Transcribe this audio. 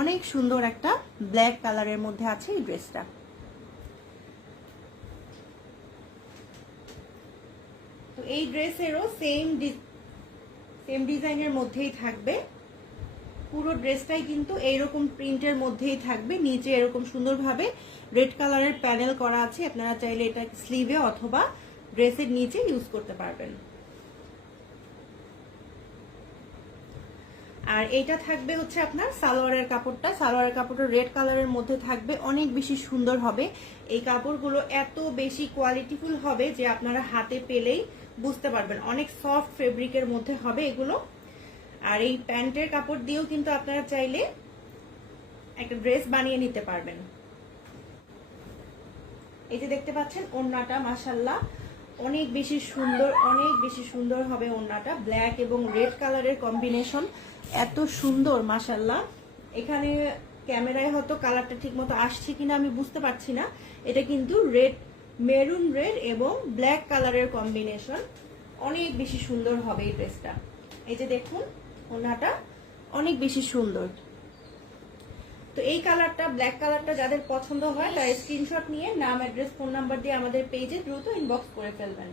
অনেক সুন্দর একটা ব্ল্যাক কালারের মধ্যে আছে এই ড্রেসটা। তো এই ড্রেসেরও সেম ডিজাইনের মধ্যেই থাকবে, পুরো ড্রেসটাই কিন্তু এইরকম প্রিন্টের মধ্যেই থাকবে। নিচে এরকম সুন্দরভাবে রেড কালারের প্যানেল করা আছে, আপনারা চাইলে এটা স্লিভে অথবা ড্রেসের নিচে ইউজ করতে পারবেন। আর এটা থাকবে হচ্ছে আপনার সালোয়ারের কাপড়টা, সালোয়ারের কাপড়টা রেড কালারের মধ্যে থাকবে, অনেক বেশি সুন্দর হবে। এই কাপড়গুলো এত বেশি কোয়ালিটিফুল হবে যে আপনারা হাতে পেলেই বুঝতে পারবেন, অনেক সফট ফেব্রিকের মধ্যে হবে এগুলো। আর এই প্যান্টের কাপড় দিয়েও কিন্তু আপনারা চাইলে একটা ড্রেস বানিয়ে নিতে পারবেন। এই যে দেখতে পাচ্ছেন ওড়নাটা, মাশাআল্লাহ অনেক বেশি সুন্দর, অনেক বেশি সুন্দর হবে ওড়নাটা। ব্ল্যাক এবং রেড কালারের কম্বিনেশন এত সুন্দর মাশাআল্লাহ। এখানে ক্যামেরায় হয়তো কালারটা ঠিক মতো আসছে কিনা আমি বুঝতে পারছি না। এটা কিন্তু রেড, মেরুন রেড এবং ব্ল্যাক কালারের কম্বিনেশন, অনেক বেশি সুন্দর হবে এই ড্রেসটা। এই যে দেখুন ওড়নাটা অনেক বেশি সুন্দর। তো এই কালারটা, ব্ল্যাক কালারটা যাদের পছন্দ হয় তারা স্ক্রিনশট নিয়ে নাম, অ্যাড্রেস, ফোন নাম্বার দিয়ে আমাদের পেজে দ্রুত ইনবক্স করে ফেলবেন।